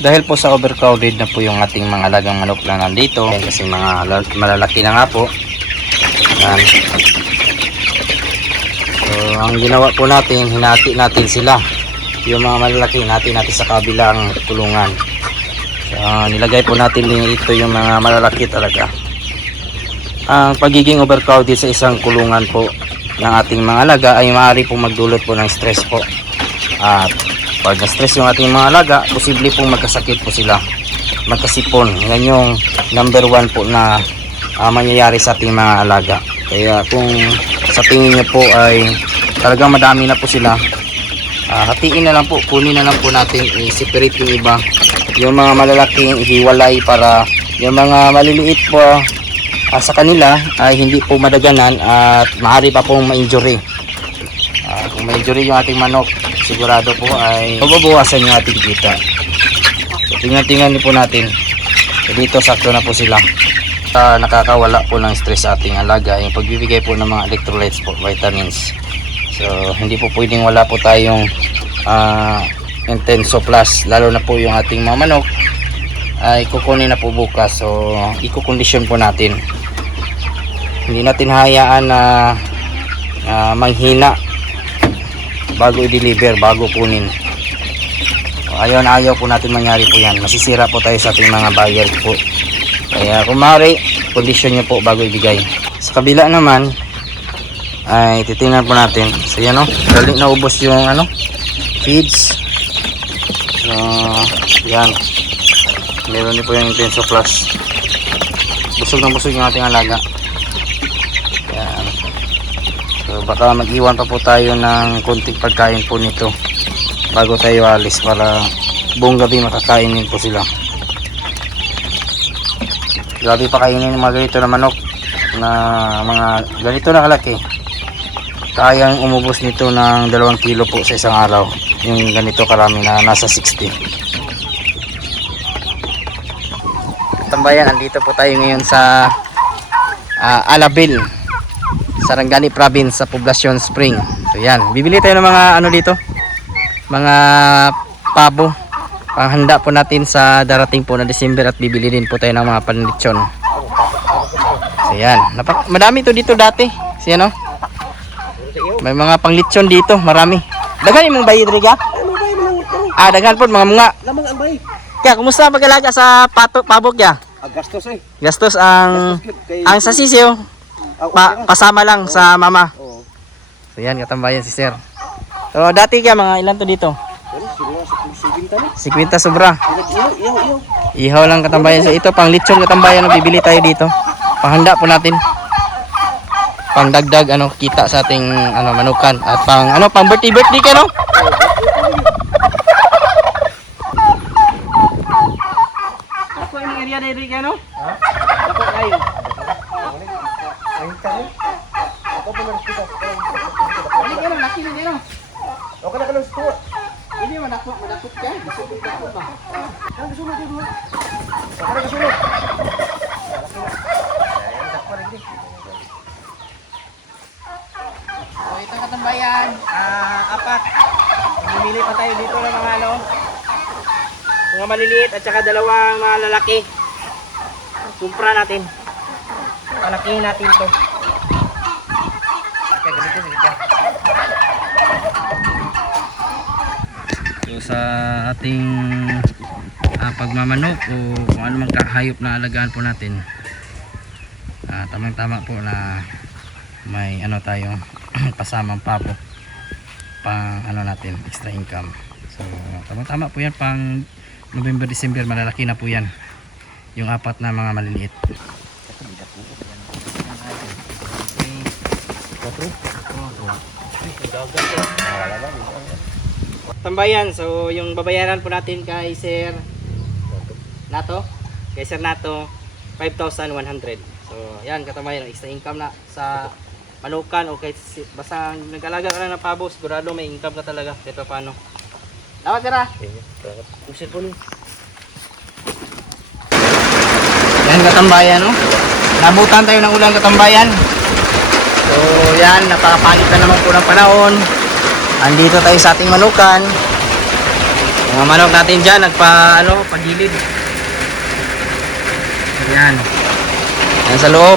Dahil po sa overcrowded na po yung ating mga alagang manok na nandito, kasi mga malalaki na nga po. Yan. So ang ginawa po natin, hinati natin sila. Yung mga malalaki natin sa kabilang kulungan. So, nilagay po natin din ito yung mga malalaki talaga. Ang pagiging overcrowded sa isang kulungan po ng ating mga alaga ay maaari pong magdulot po ng stress po. At pag na-stress yung ating mga alaga, posible pong magkasakit po sila, magkasipon. Yan yung number 1 po na mangyayari sa ating mga alaga. Kaya kung sa tingin nyo po ay talagang madami na po sila, hatiin na lang po, kunin na lang po natin, i-separate yung iba, yung mga malalaking ihiwalay para yung mga maliliit po sa kanila ay hindi po madaganan at maaari pa pong ma-injury. Kung ma-injury yung ating manok, sigurado po ay mababawasan yung ating kita. So, tingnan po natin. So, dito sakto na po sila. Nakakawala po ng stress sa ating alaga yung pagbibigay po ng mga electrolytes po, vitamins. So hindi po pwedeng wala po tayong Intenso Plus, lalo na po yung ating mga manok ay kukunin na po bukas. So ikukondisyon po natin, hindi natin hayaan na manghina bago i-deliver, bago kunin. So, ayaw na ayaw po natin mangyari po yan, masisira po tayo sa ating mga buyer po. Kaya kung maaari, kondisyon nyo po bago ibigay. Sa kabila naman ay titingnan po natin. So yan o, dali na ubos yung feeds. So yan, meron din po yung Intenso Plus. Busog na busog yung ating alaga. Yan. So baka mag-iwan pa po tayo ng konting pagkain po nito bago tayo alis, para buong gabi makakain din po sila. Grabe pa kainin yung mga ganito na manok, na mga ganito na kalaki. Kayang umubos nito ng 2 kilo po sa isang araw, yung ganito karami na nasa 60. Tambayan, andito po tayo ngayon sa Alabil, Sarangani Province, sa Poblacion Spring. So yan, bibili tayo ng mga dito, mga pabo, panghanda po natin sa darating po na December, at bibili din po tayo ng mga panlitsyon. So yan, madami to dito dati. So yan o, may mga panglitsyon dito, marami. Daghan imong bayid ri ka? Daghan po mga mga. Kaya kumusta pag-alaga sa pabok ya? Gastos eh. Gastos ang sa sisiyo. Pasama lang sa mama. So yan, katambayan si sir. So dati ka mga ilan to dito? 50 sobra. Ihaw lang katambayan. So ito pang litsyon katambayan, bibili tayo dito. Panghanda po natin. Pangdagdag kita sa ating manukan, at pang birthday ka no? Ako yung area dito ka no? Ako kayo. Hindi ka no, laki na dito. Okay na ka lang sa Hindi madakot ka. Masubok ba? Ang kasunod dito. Sakara kasunod. So ito katambayan, apat. Mamimili pa tayo dito ng mga mga maliliit at saka 2 mga lalaki. Kumpra natin. Palakihin natin to. Kaya ganito. So sa ating pagmamanok o kung ano mang kahayop na alagaan po natin, tamang-tama po na may tayong pasamang pabo pang natin, extra income. So tamang-tama po yan, pang November, December malalaki na po yan yung 4 na mga maliliit. Tambayan, so yung babayaran po natin kay Sir Nato, 5,100. So yan katambayan, extra income na sa manukan o kahit basta nag-alaga ka lang ng pabo, sigurado may income ka talaga kahit paano. Dapat tira. Pusin po niyo. Yan katambayan no. Nabutan tayo ng ulan katambayan. So yan, napakapangit na naman po ng panahon. Andito tayo sa ating manukan. Mga manok natin dyan, pagilid. Ayan. Ayan sa loob.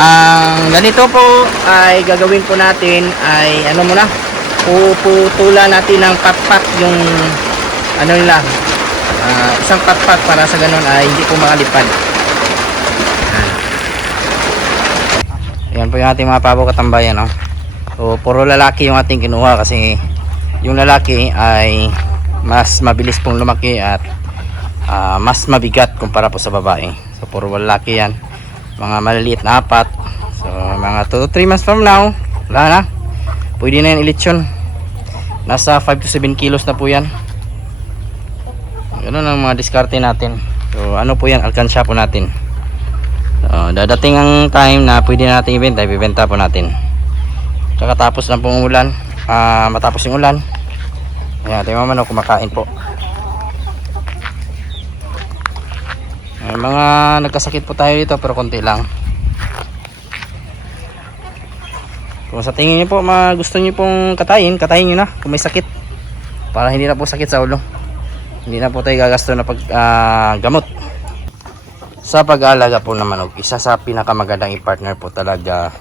Ang ganito po ay gagawin po natin ay puputulan natin ng patpat yung nila. Isang patpat para sa ganun ay hindi po makalipad. Ayan po yung ating mga pabo katambayan, no? So puro lalaki yung ating kinuha kasi yung lalaki ay mas mabilis pong lumaki at mas mabigat kumpara po sa babae. So puro lalaki yan, mga maliliit na apat. So mga 2 to 3 months from now wala na, pwede na yan ilitsyon. Nasa 5 to 7 kilos na po yan. Ganun ang mga diskarte natin. So ano po yan, alkansya po natin. So dadating ang time na pwede natin ibenta po natin. Kakatapos na pong ulan, matapos yung ulan, ayan, ating mga manok kumakain po. May mga nagkasakit po tayo dito pero konti lang. Kung sa tingin nyo po gusto nyo pong katayin nyo na kung may sakit, para hindi na po sakit sa ulo, hindi na po tayo gagasto na gamot. Sa pag-aalaga po ng manok, isa sa pinakamagandang i-partner po talaga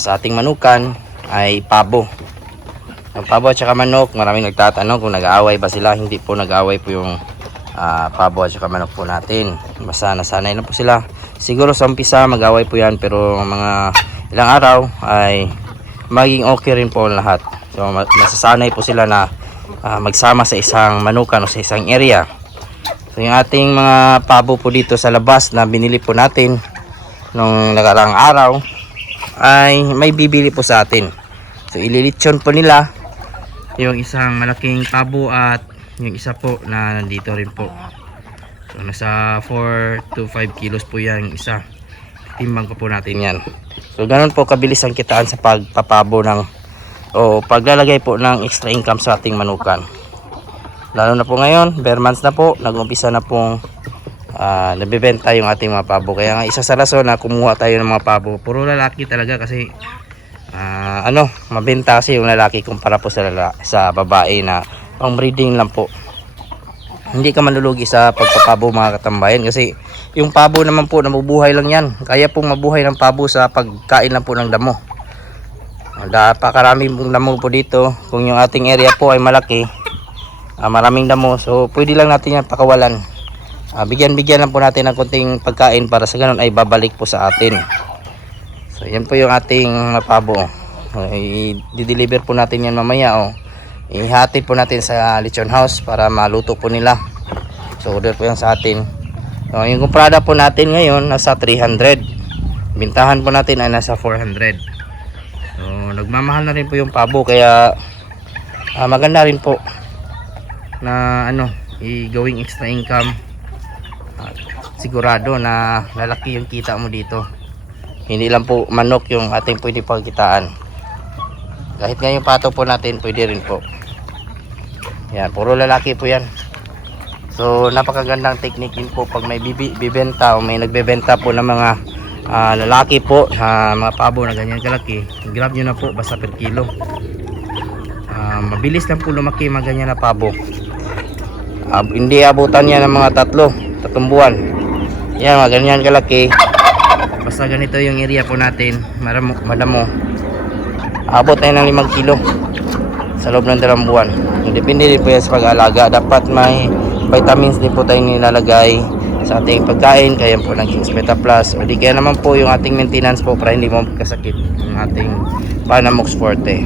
sa ating manukan ay pabo. Ang pabo at saka manok, maraming nagtatanong kung nag-aaway ba sila. Hindi po nag-aaway po yung pabo at saka manok po natin. Basta nasanay na po sila. Siguro sa umpisa mag-aaway po yan, pero mga ilang araw ay maging okay rin po ang lahat. So masasanay po sila na magsama sa isang manukan o sa isang area. So yung ating mga pabo po dito sa labas na binili po natin nung nakaraang araw ay may bibili po sa atin. So ililitsyon po nila yung isang malaking pabo at yung isa po na nandito rin po. So nasa 4 to 5 kilos po yan yung isa. Timbang ko po natin yan. So ganun po kabilis ang kitaan sa pagpapabo o paglalagay po ng extra income sa ating manukan. Lalo na po ngayon, bare months na po, nag-umpisa na pong nabibenta yung ating mga pabo. Kaya nga isa sa rason na kumuha tayo ng mga pabo, puro lalaki talaga kasi mabenta kasi yung lalaki kumpara po sa babae na pang breeding lang po. Hindi ka manlulugi sa pagpapabo mga katambayan kasi yung pabo naman po nabubuhay lang yan. Kaya pong mabuhay ng pabo sa pagkain lang po ng damo. Napakarami pong damo po dito. Kung yung ating area po ay malaki, maraming damo, so pwede lang natin yan pakawalan. Bigyan lang po natin ng konting pagkain para sa ganun ay babalik po sa atin. So yan po yung ating pabo. I-deliver po natin yan mamaya. Ihatid po natin sa lechon house para maluto po nila. So order po yan sa atin. So yung kumprada po natin ngayon nasa 300. Bintahan po natin ay nasa 400. So nagmamahal na rin po yung pabo, kaya maganda rin po na gawing extra income. Sigurado na lalaki yung kita mo dito. Hindi lang po manok yung ating pwede pagkitaan. Kahit nga yung pato po natin pwede rin po. Yan, puro lalaki po yan. So napakagandang technique din po pag may bibenta o may nagbebenta po ng mga lalaki po, mga pabo na ganyan kalaki. Grab nyo na po basta per kilo. Mabilis lang po lumaki mga ganyan na pabo. Hindi abutan yan ng mga 3 buwan. Yan, mga ganyan kalaki. Basta ganito yung area po natin, madamo. Abot na ng 5 kilo sa loob ng 2 buwan. Depende din po yan sa pag-aalaga. Dapat may vitamins din po tayong nilalagay sa ating pagkain, kaya po naging Smeta Plus. O di kaya naman po yung ating maintenance po para hindi mo magkasakit yung ating Panamox Forte.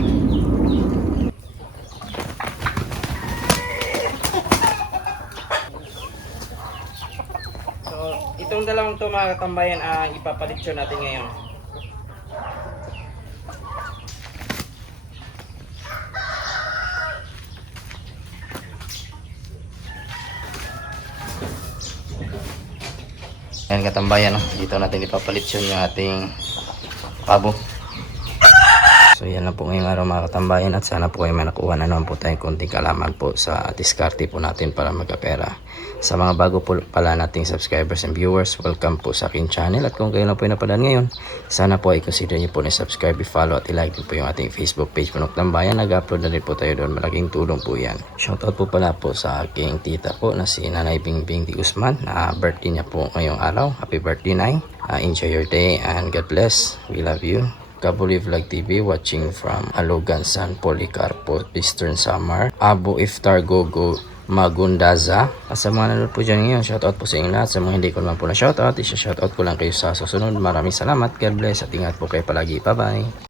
Itong dalawang to mga katambayan ang ipapalitsyon natin ngayon. Ayan katambayan, dito natin ipapalitsyon yung ating pabo. So yan lang po ngayong araw mga katambayan, at sana po ay may nakuha na naman po tayong konting kalaman po sa diskarte po natin para magkapera. Sa mga bago po pala nating subscribers and viewers, welcome po sa aking channel, at kung kayo lang po ay napadaan ngayon, sana po ay consider niyo po na subscribe, follow at i-like din po yung ating Facebook page Punok Tambayan. Nag-upload na rin po tayo doon, malaking tulong po yan. Shoutout po pala po sa aking tita po na si Nanay Bingbing Di Guzman, na birthday niya po ngayong araw. Happy birthday, Nay. Enjoy your day and God bless. We love you. Kabuli Vlog TV watching from Alogan, San Policarpo, Eastern Samar, Abu Iftar Gogo, Magundaza. At sa mga nanonood po dyan ngayon, shoutout po sa inyo lahat. Sa mga hindi ko naman po na shoutout, isa-shoutout ko lang kayo sa susunod. Maraming salamat, God bless, at ingat po kayo palagi. Bye-bye.